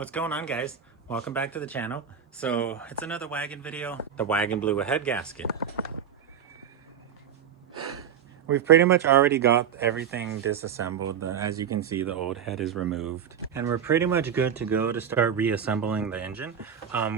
What's going on, guys? Welcome back to the channel. So it's another wagon video. The wagon blew a head gasket. We've pretty much already got everything disassembled. As you can see, the old head is removed. And we're pretty much good to go to start reassembling the engine.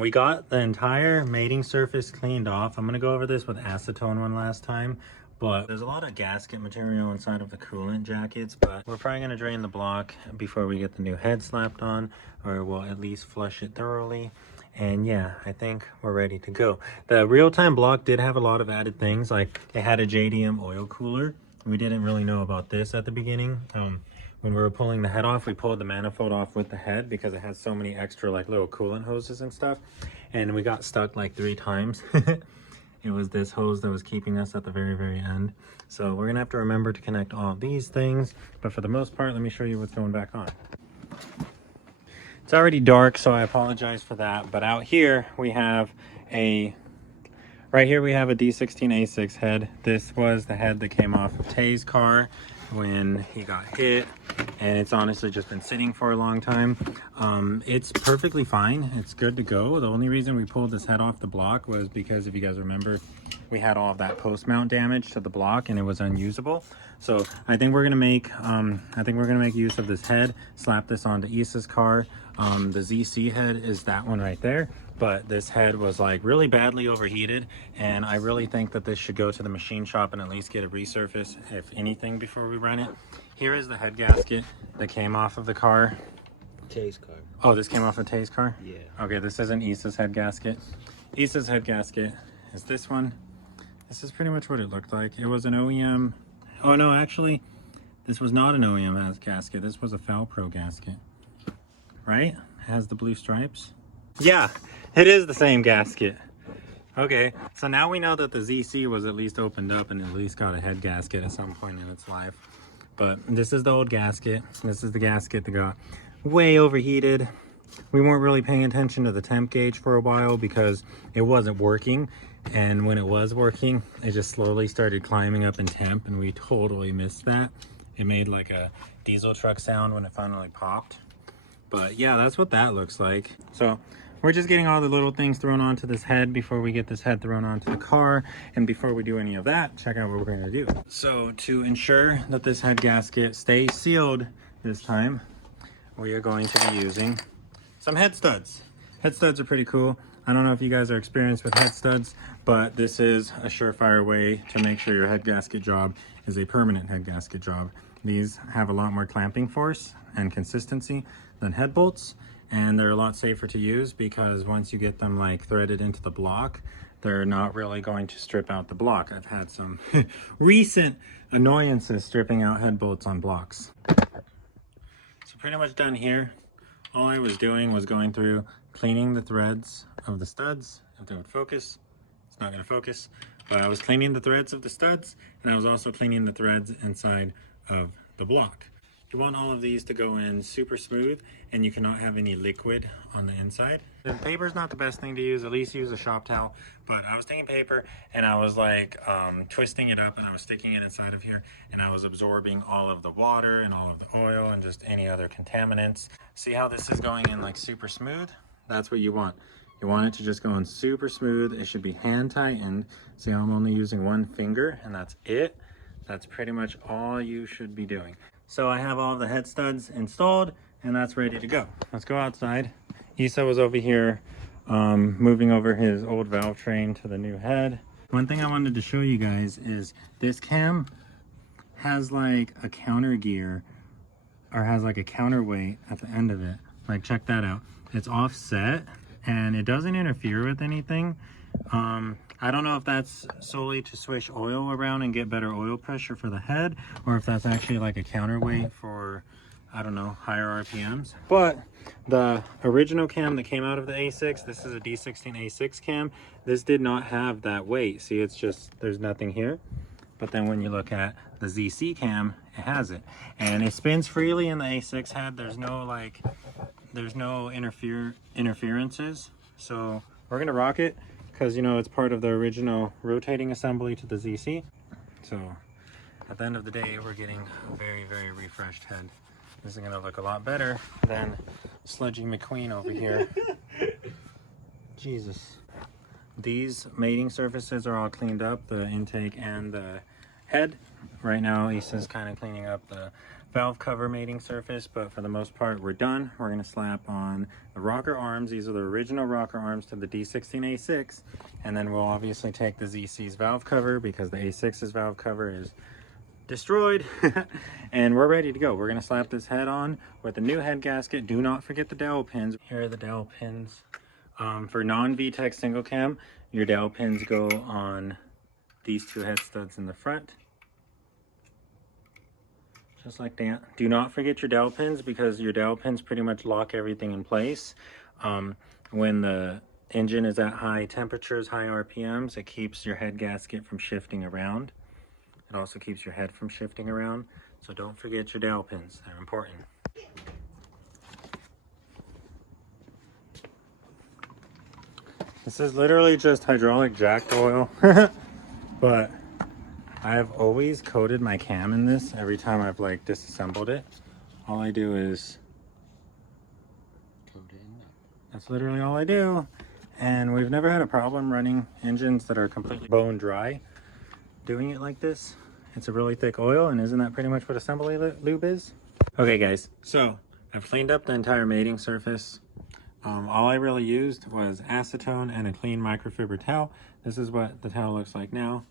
We got the entire mating surface cleaned off. I'm gonna go over this with acetone one last time. But there's a lot of gasket material inside of the coolant jackets, but we're probably gonna drain the block before we get the new head slapped on, or we'll at least flush it thoroughly. And yeah, I think we're ready to go. The real-time block did have a lot of added things, like it had a JDM oil cooler. We didn't really know about this at the beginning. When we were pulling the head off, we pulled the manifold off with the head because it has so many extra like little coolant hoses and stuff. And we got stuck like 3 times. It was this hose that was keeping us at the very end. So we're gonna have to remember to connect all these things. But for the most part, let me show you what's going back on. It's already dark, so I apologize for that. But out here, we have right here we have a D16A6 head. This was the head that came off of Tay's car when he got hit, and it's honestly just been sitting for a long time. It's perfectly fine. It's good to go. The only reason we pulled this head off the block was because, if you guys remember, we had all of that post mount damage to the block and it was unusable. So I think we're gonna make use of this head, slap this onto Issa's car. The ZC head is that one right there, but this head was like really badly overheated, and I really think that this should go to the machine shop and at least get a resurface, if anything, before we run it. Here is the head gasket that came off of the car. Tay's car. Oh, this came off of Tay's car? Yeah. Okay, this isn't Issa's head gasket. Issa's head gasket is this one. This is pretty much what it looked like. It was an OEM. Oh no, actually, this was not an OEM gasket. This was a Falpro gasket. Right? It has the blue stripes. Yeah, it is the same gasket. Okay, so now we know that the ZC was at least opened up and at least got a head gasket at some point in its life. But this is the old gasket. This is the gasket that got way overheated. We weren't really paying attention to the temp gauge for a while because it wasn't working. And when it was working, it just slowly started climbing up in temp, and we totally missed that. It made like a diesel truck sound when it finally popped. But yeah, that's what that looks like. So we're just getting all the little things thrown onto this head before we get this head thrown onto the car. And before we do any of that, check out what we're gonna do. So to ensure that this head gasket stays sealed this time, we are going to be using some head studs. Head studs are pretty cool. I don't know if you guys are experienced with head studs, but this is a surefire way to make sure your head gasket job is a permanent head gasket job. These have a lot more clamping force and consistency than head bolts, and they're a lot safer to use because once you get them like threaded into the block, they're not really going to strip out the block. I've had some recent annoyances stripping out head bolts on blocks. So pretty much done here. All I was doing was going through cleaning the threads of the studs. If they would focus, it's not going to focus, but I was cleaning the threads of the studs, and I was also cleaning the threads inside of the block. You want all of these to go in super smooth, and you cannot have any liquid on the inside. The paper is not the best thing to use. At least use a shop towel. But I was taking paper and I was like twisting it up, and I was sticking it inside of here, and I was absorbing all of the water and all of the oil and just any other contaminants. See how this is going in like super smooth? That's what you want. You want it to just go in super smooth. It should be hand tightened. See how I'm only using one finger, and that's it. That's pretty much all you should be doing. So I have all of the head studs installed, and that's ready to go. Let's go outside. Issa was over here moving over his old valve train to the new head. One thing I wanted to show you guys is this cam has like a counter gear, or has like a counterweight at the end of it. Like, check that out. It's offset and it doesn't interfere with anything. I don't know if that's solely to swish oil around and get better oil pressure for the head, or if that's actually like a counterweight for, I don't know, higher RPMs. But the original cam that came out of the A6, this is a D16A6 cam, this did not have that weight. See, it's just, there's nothing here. But then when you look at the ZC cam, it has it. And it spins freely in the A6 head. There's no interferences. So we're gonna rock it, because you know it's part of the original rotating assembly to the ZC. So at the end of the day, we're getting a very refreshed head. This is gonna look a lot better than Sludgy McQueen over here. Jesus. These mating surfaces are all cleaned up, the intake and the head. Right now, Issa's kind of cleaning up the valve cover mating surface, but for the most part, we're done. We're gonna slap on the rocker arms. These are the original rocker arms to the D16A6, and then we'll obviously take the ZC's valve cover because the A6's valve cover is destroyed. And we're ready to go. We're gonna slap this head on with the new head gasket. Do not forget the dowel pins. Here are the dowel pins. For non-VTEC single cam, your dowel pins go on these two head studs in the front. Just like that. Do not forget your dowel pins because your dowel pins pretty much lock everything in place. When the engine is at high temperatures, high RPMs, it keeps your head gasket from shifting around. It also keeps your head from shifting around. So don't forget your dowel pins, they're important. This is literally just hydraulic jack oil, but I've always coated my cam in this every time I've like disassembled it. All I do is coat it in there. That's literally all I do. And we've never had a problem running engines that are completely bone dry doing it like this. It's a really thick oil, and isn't that pretty much what assembly lube is? Okay guys, so I've cleaned up the entire mating surface. All I really used was acetone and a clean microfiber towel. This is what the towel looks like now.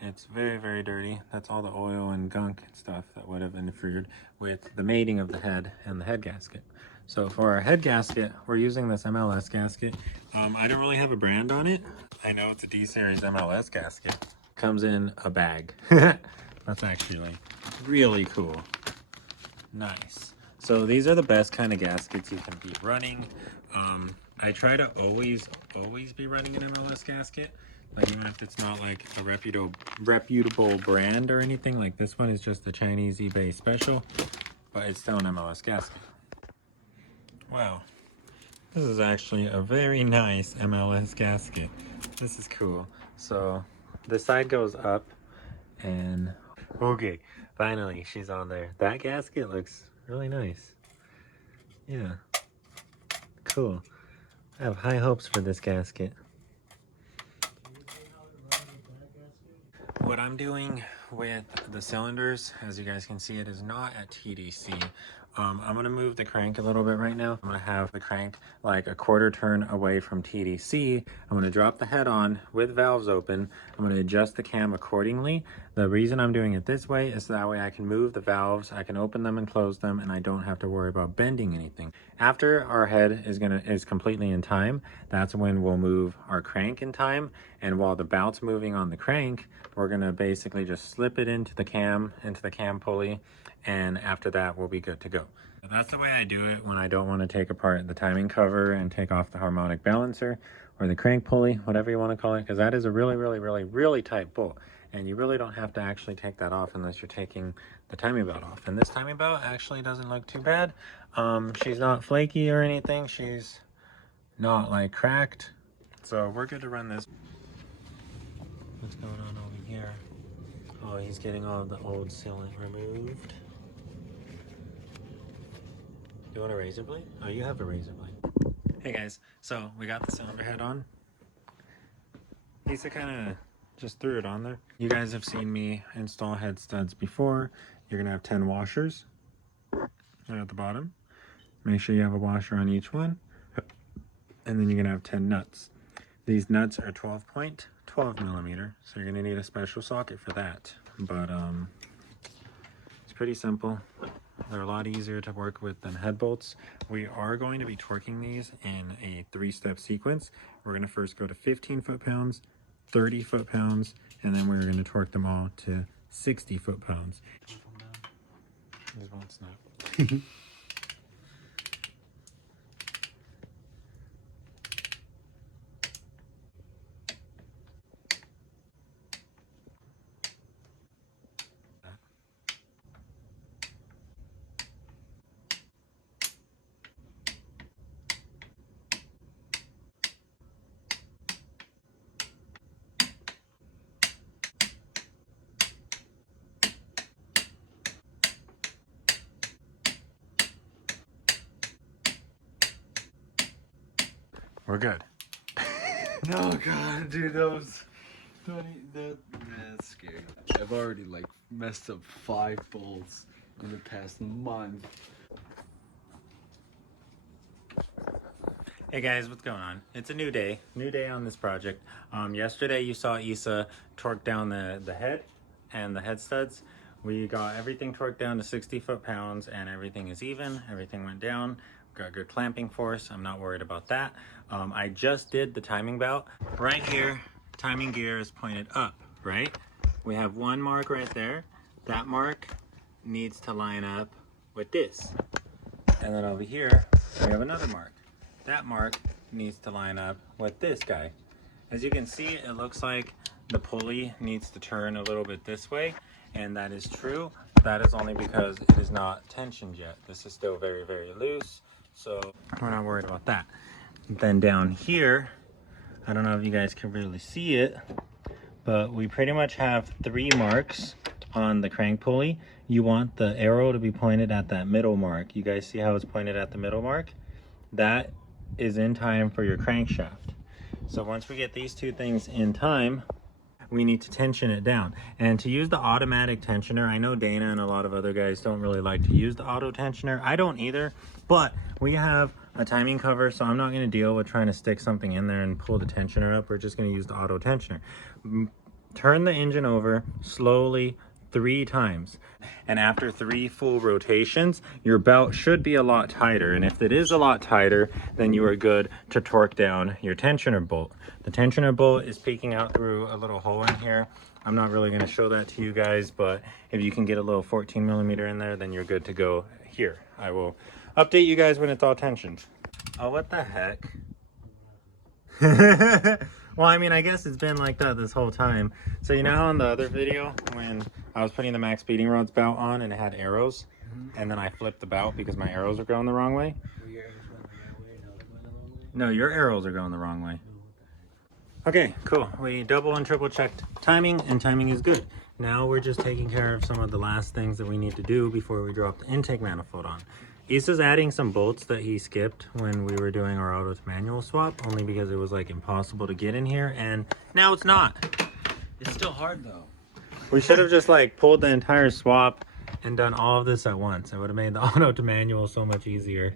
It's very, very dirty. That's all the oil and gunk and stuff that would have interfered with the mating of the head and the head gasket. So for our head gasket, we're using this MLS gasket. I don't really have a brand on it. I know it's a D-series MLS gasket. Comes in a bag. That's actually like really cool. Nice. So these are the best kind of gaskets you can be running. I try to always be running an MLS gasket. Like even if it's not like a reputable brand or anything, like this one is just the Chinese eBay special, but it's still an MLS gasket. Wow. This is actually a very nice MLS gasket. This is cool. So the side goes up and okay, finally she's on there. That gasket looks really nice. Yeah. Cool. I have high hopes for this gasket. What I'm doing with the cylinders, as you guys can see, it is not at TDC. I'm going to move the crank a little bit right now. I'm going to have the crank like a quarter turn away from TDC. I'm going to drop the head on with valves open. I'm going to adjust the cam accordingly. The reason I'm doing it this way is so that way I can move the valves, I can open them and close them, and I don't have to worry about bending anything. After our head is completely in time, that's when we'll move our crank in time. And while the bout's moving on the crank, we're going to basically just slip it into the cam pulley, and after that we'll be good to go. That's the way I do it when I don't want to take apart the timing cover and take off the harmonic balancer or the crank pulley, whatever you want to call it, because that is a really tight bolt, and you really don't have to actually take that off unless you're taking the timing belt off. And this timing belt actually doesn't look too bad. She's not flaky or anything, she's not like cracked, so we're good to run this. What's going on over here? Oh, he's getting all the old sealant removed. Do you want a razor blade? Oh, you have a razor blade. Hey guys, so we got the cylinder head on. Lisa kind of just threw it on there. You guys have seen me install head studs before. You're gonna have 10 washers right at the bottom. Make sure you have a washer on each one. And then you're gonna have 10 nuts. These nuts are 12 millimeter, so you're gonna need a special socket for that. But it's pretty simple. They're a lot easier to work with than head bolts. We are going to be torquing these in a 3-step sequence. We're going to first go to 15 foot-pounds, 30 foot-pounds, and then we're going to torque them all to 60 foot-pounds. These won't snap. We're good. No, God, dude, that was funny. That's scary. I've already like messed up 5 bolts in the past month. Hey guys, what's going on? It's a new day on this project. Yesterday you saw Issa torque down the head and the head studs. We got everything torqued down to 60 foot-pounds and everything is even. Everything went down. Got good clamping force. I'm not worried about that. I just did the timing belt. Right here, timing gear is pointed up, right? We have one mark right there. That mark needs to line up with this. And then over here, we have another mark. That mark needs to line up with this guy. As you can see, it looks like the pulley needs to turn a little bit this way, and that is true. That is only because it is not tensioned yet. This is still very, very loose, so we're not worried about that. Then down here, I don't know if you guys can really see it, but we pretty much have 3 marks on the crank pulley. You want the arrow to be pointed at that middle mark. You guys see how it's pointed at the middle mark? That is in time for your crankshaft. So once we get these 2 things in time, we need to tension it down. And to use the automatic tensioner, I know Dana and a lot of other guys don't really like to use the auto tensioner. I don't either, but we have a timing cover, so I'm not going to deal with trying to stick something in there and pull the tensioner up. We're just going to use the auto tensioner. Turn the engine over slowly 3 times, and after 3 full rotations, your belt should be a lot tighter. And if it is a lot tighter, then you are good to torque down your tensioner bolt. The tensioner bolt is peeking out through a little hole in here. I'm not really going to show that to you guys, but if you can get a little 14 millimeter in there, then you're good to go here. I will update you guys when it's all tensioned. Oh, what the heck? Well, I mean, I guess it's been like that this whole time. So you know how on the other video when I was putting the max speeding rods belt on and it had arrows, and then I flipped the belt because my arrows are going the wrong way? No, your arrows are going the wrong way. Okay, cool. We double and triple checked timing, and timing is good. Now we're just taking care of some of the last things that we need to do before we drop the intake manifold on. Issa's adding some bolts that he skipped when we were doing our auto to manual swap, only because it was like impossible to get in here, and now it's not. It's still hard though. We should have just like pulled the entire swap and done all of this at once. It would have made the auto to manual so much easier.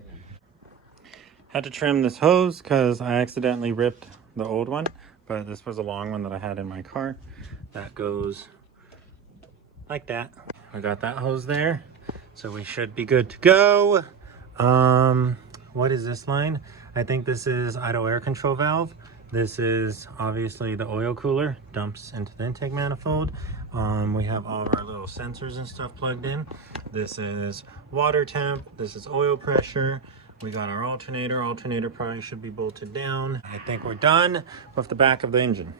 Had to trim this hose because I accidentally ripped the old one, but this was a long one that I had in my car. That goes like that. I got that hose there. So we should be good to go. What is this line? I think this is idle air control valve. This is obviously the oil cooler, dumps into the intake manifold. We have all of our little sensors and stuff plugged in. This is water temp, this is oil pressure. We got our alternator. Alternator probably should be bolted down. I think we're done with the back of the engine.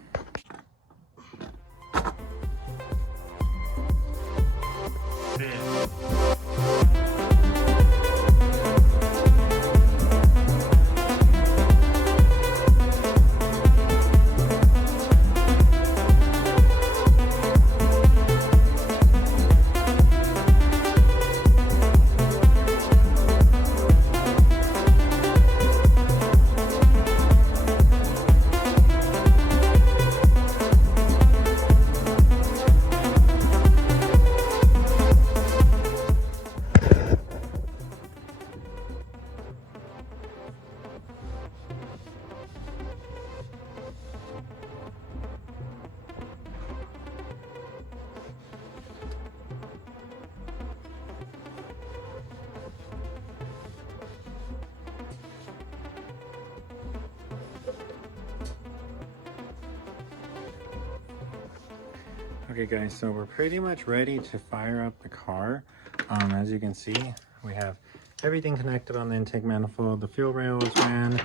Okay guys, so we're pretty much ready to fire up the car. As you can see, we have everything connected on the intake manifold. The fuel rail is ran,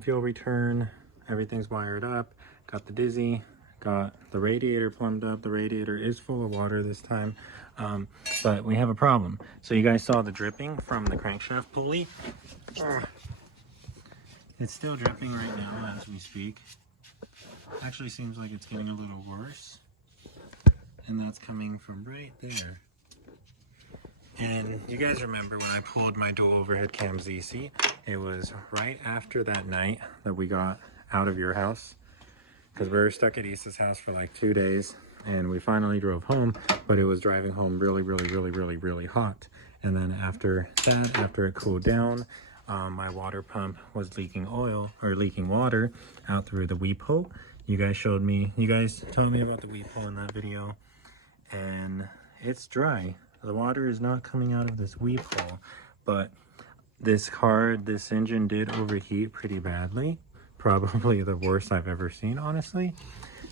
fuel return, everything's wired up. Got the dizzy, got the radiator plumbed up. The radiator is full of water this time, but we have a problem. So you guys saw the dripping from the crankshaft pulley. It's still dripping right now as we speak. Actually seems like it's getting a little worse. And that's coming from right there. And you guys remember when I pulled my dual overhead cam ZC It was right after that night that we got out of your house, because we were stuck at Issa's house for like 2 days, and we finally drove home, but it was driving home really hot. And then after that, after it cooled down, my water pump was leaking oil, or leaking water out through the weep hole. You guys told me about the weep hole in that video, and it's dry. The water is not coming out of this weep hole, but this engine did overheat pretty badly. Probably the worst I've ever seen, honestly.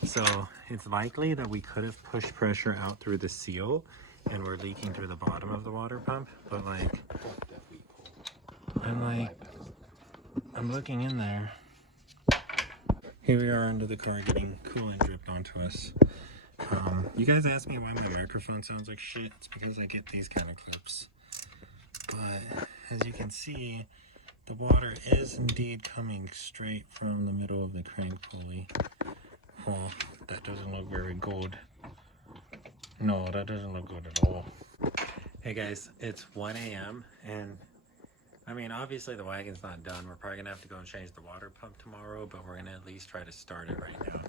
So it's likely that we could have pushed pressure out through the seal and we're leaking through the bottom of the water pump. But like, I'm looking in there. Here we are under the car getting coolant dripped onto us. You guys asked me why my microphone sounds like shit. It's because I get these kind of clips. But as you can see, the water is indeed coming straight from the middle of the crank pulley. Well, that doesn't look very good. No, that doesn't look good at all. Hey guys, it's 1 a.m. and I mean, obviously the wagon's not done. We're probably gonna have to go and change the water pump tomorrow, but we're gonna at least try to start it right now.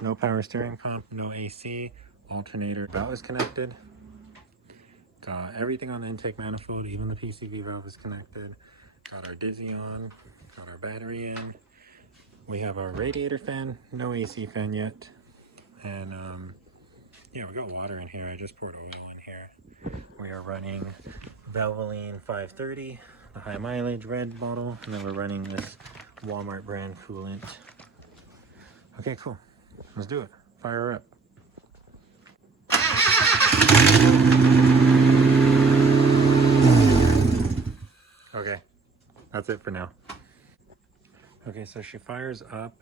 No power steering pump, no AC, alternator valve is connected. Got everything on the intake manifold, even the PCV valve is connected. Got our dizzy on, got our battery in. We have our radiator fan, no AC fan yet. And yeah, we got water in here. I just poured oil in here. We are running Valvoline 530, the high mileage red bottle, and then we're running this Walmart brand coolant. Okay, cool. Let's do it. Fire her up. Okay, that's it for now. Okay, so she fires up,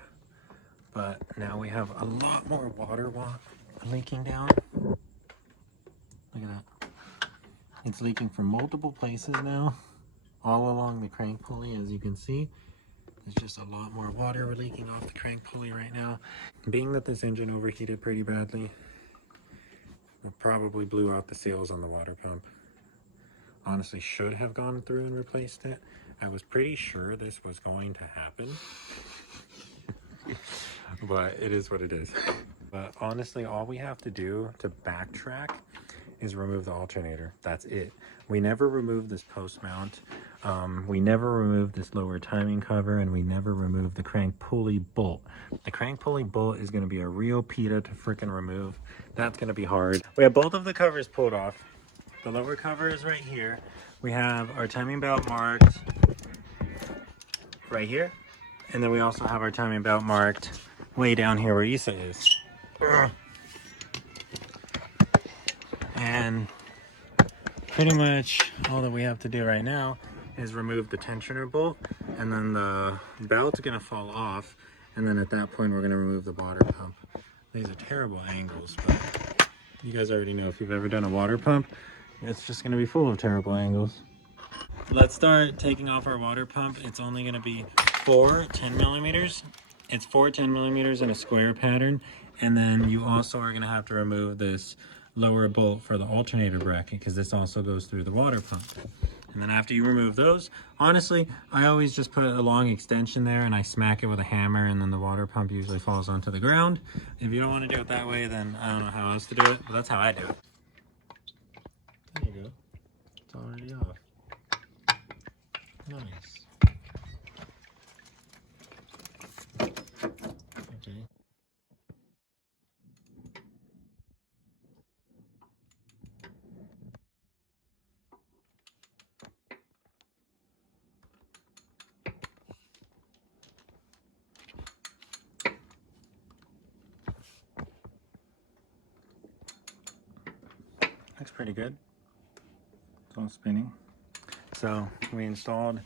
but now we have a lot more water leaking down. Look at that. It's leaking from multiple places now, all along the crank pulley, as you can see. There's just a lot more water leaking off the crank pulley right now. Being that this engine overheated pretty badly, it probably blew out the seals on the water pump. Honestly, should have gone through and replaced it. I was pretty sure this was going to happen. But it is what it is. But honestly, all we have to do to backtrack is remove the alternator. That's it. We never removed this post mount. We never removed this lower timing cover, and we never removed the crank pulley bolt. The crank pulley bolt is going to be a real pita to freaking remove. That's going to be hard. We have both of the covers pulled off. The lower cover is right here. We have our timing belt marked right here. And then we also have our timing belt marked way down here where Issa is. And pretty much all that we have to do right now is remove the tensioner bolt, and then the belt's gonna fall off, and then at that point we're gonna remove the water pump. These are terrible angles, but you guys already know if you've ever done a water pump, it's just gonna be full of terrible angles. Let's start taking off our water pump. It's only gonna be 4 10 millimeters. It's 4 10 millimeters in a square pattern, and then you also are gonna have to remove this lower bolt for the alternator bracket, because this also goes through the water pump. And then after you remove those, honestly, I always just put a long extension there and I smack it with a hammer, and then the water pump usually falls onto the ground. If you don't want to do it that way, then I don't know how else to do it, but that's how I do it. There you go. It's already off. Nice. Okay. Looks pretty good. It's all spinning. So we installed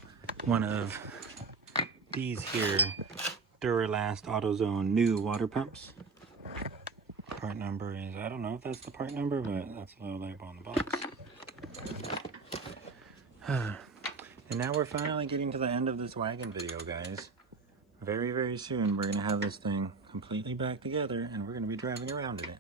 one of these here Duralast AutoZone new water pumps. Part number is, I don't know if that's the part number, but that's the little label on the box. And now we're finally getting to the end of this wagon video, guys. Very, very soon we're gonna have this thing completely back together and we're gonna be driving around in it.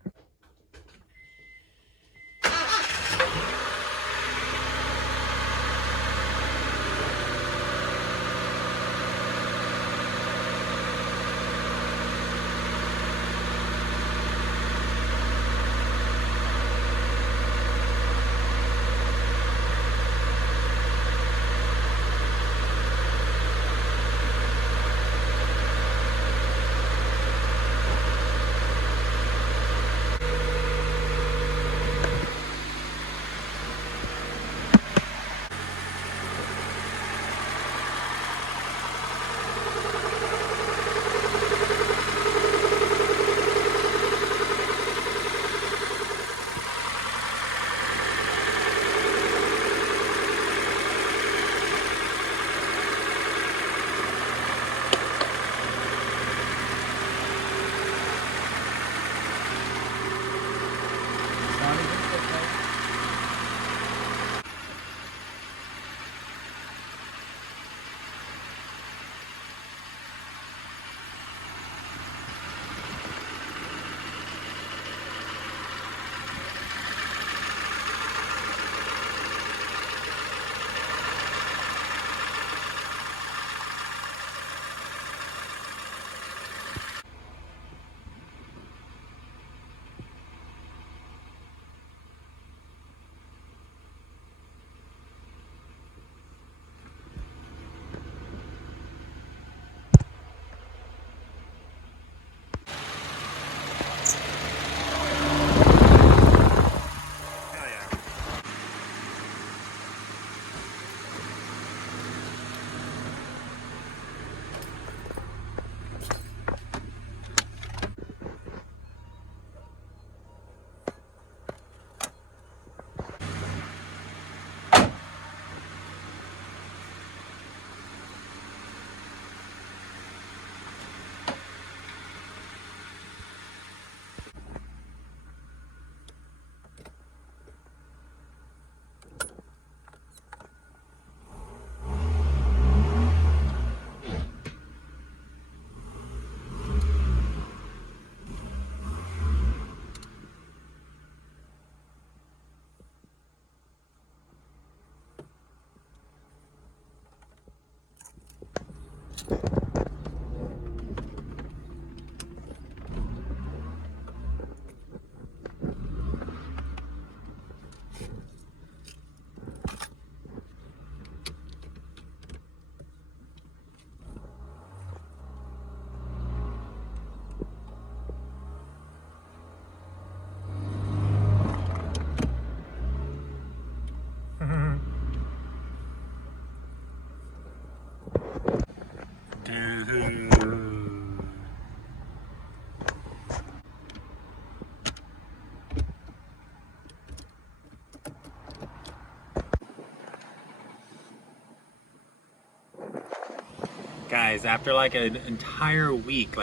Guys, after like an entire week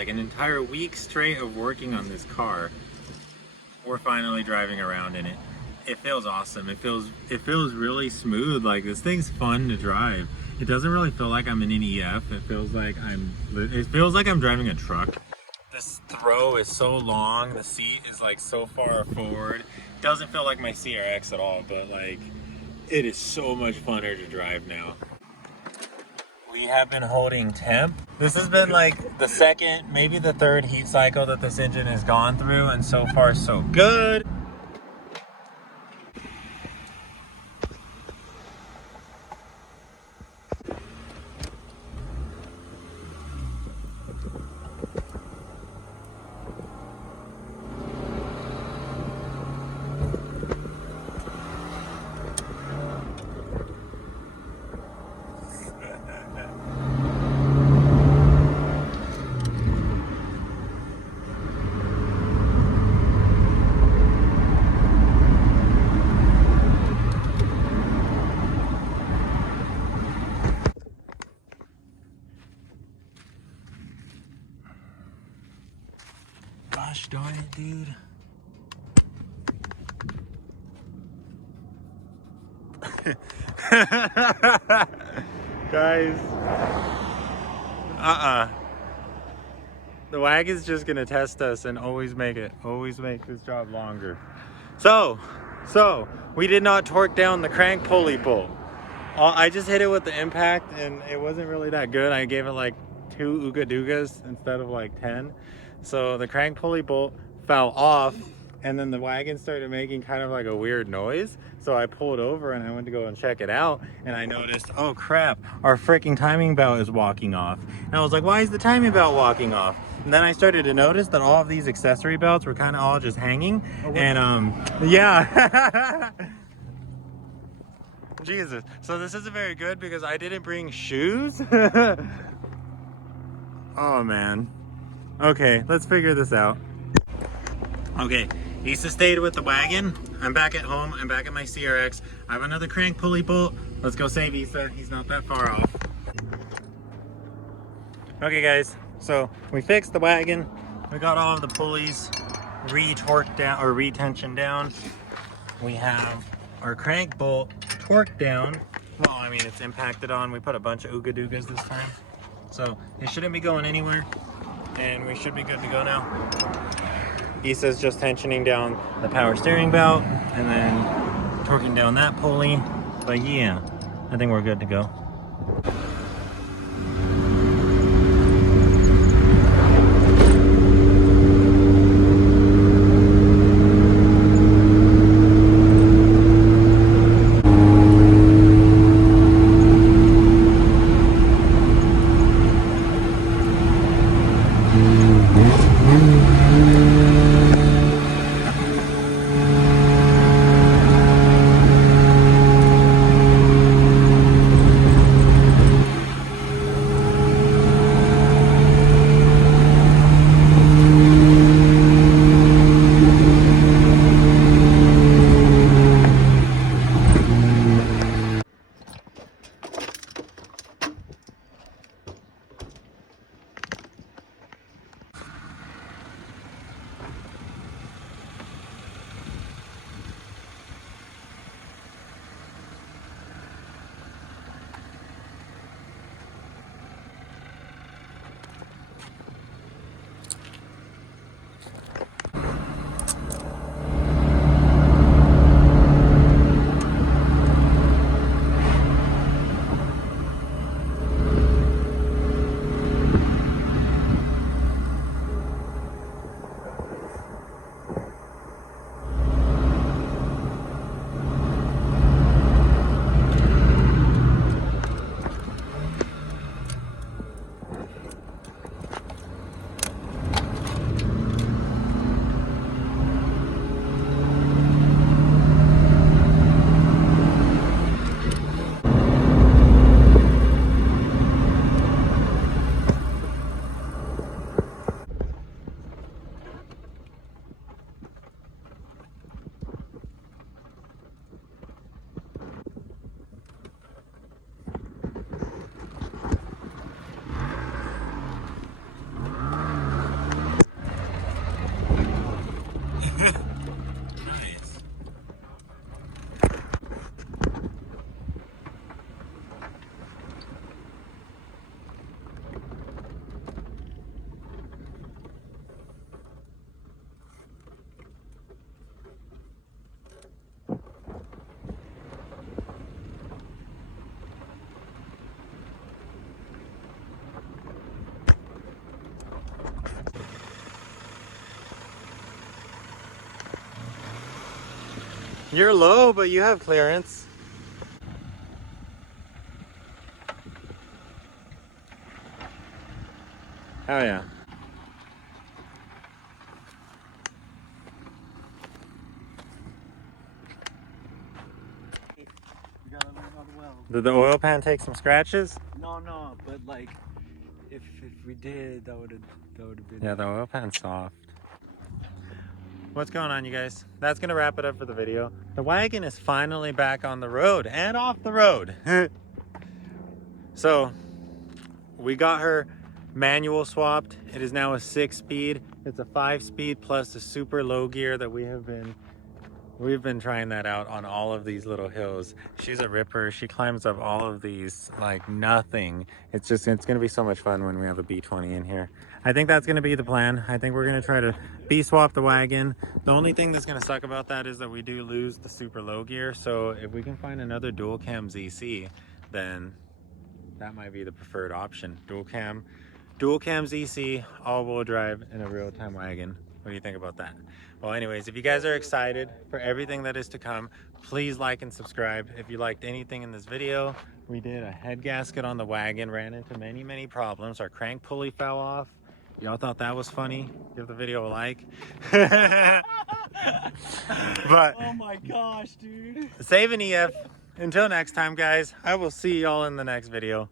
straight of working on this car, we're finally driving around in it. It feels awesome. It feels really smooth. Like, this thing's fun to drive. It doesn't really feel like I'm in an EF. It feels like I'm driving a truck. This throw is so long. The seat is like so far forward. It doesn't feel like my CRX at all, but like, it is so much funner to drive now. We have been holding temp. This has been like the second, maybe the third heat cycle that this engine has gone through, and so far so good. Gosh darn it, dude. Guys. The wagon's just gonna test us and always make this job longer. So we did not torque down the crank pulley bolt. I just hit it with the impact and it wasn't really that good. I gave it like 2 Ooga Doogas instead of like 10. So the crank pulley bolt fell off, and then the wagon started making kind of like a weird noise. So I pulled over and I went to go and check it out, and I noticed, oh crap, our freaking timing belt is walking off. And I was like, why is the timing belt walking off? And then I started to notice that all of these accessory belts were kind of all just hanging. And yeah. Jesus. So this isn't very good because I didn't bring shoes. Oh man. Okay, let's figure this out. Okay, Issa stayed with the wagon. I'm back at home. I'm back at my CRX. I have another crank pulley bolt. Let's go save Issa. He's not that far off. Okay guys, so we fixed the wagon. We got all of the pulleys re-torqued down or re-tensioned down. We have our crank bolt torqued down. Well, I mean, it's impacted on. We put a bunch of Ooga Doogas this time. So it shouldn't be going anywhere. And we should be good to go now. Issa's just tensioning down the power steering belt and then torquing down that pulley. But yeah, I think we're good to go. You're low, but you have clearance. Oh yeah. We gotta learn how to weld. Did the oil pan take some scratches? No, but like, if we did, that would have been. Yeah, the oil pan's soft. What's going on, you guys? That's gonna wrap it up for the video. The wagon is finally back on the road and off the road. So we got her manual swapped. It is now a 6-speed. It's a 5-speed plus a super low gear that we've been trying that out on all of these little hills. She's a ripper. She climbs up all of these like nothing. It's gonna be so much fun when we have a B20 in here. I think that's gonna be the plan. I think we're gonna try to B-swap the wagon. The only thing that's gonna suck about that is that we do lose the super low gear. So if we can find another dual cam ZC, then that might be the preferred option. Dual cam ZC, all-wheel drive, in a real-time wagon. What do you think about that? Well, anyways, if you guys are excited for everything that is to come, please like and subscribe. If you liked anything in this video, we did a head gasket on the wagon, ran into many problems. Our crank pulley fell off. Y'all thought that was funny? Give the video a like. But Oh my gosh, dude. save an EF. Until next time, guys, I will see y'all in the next video.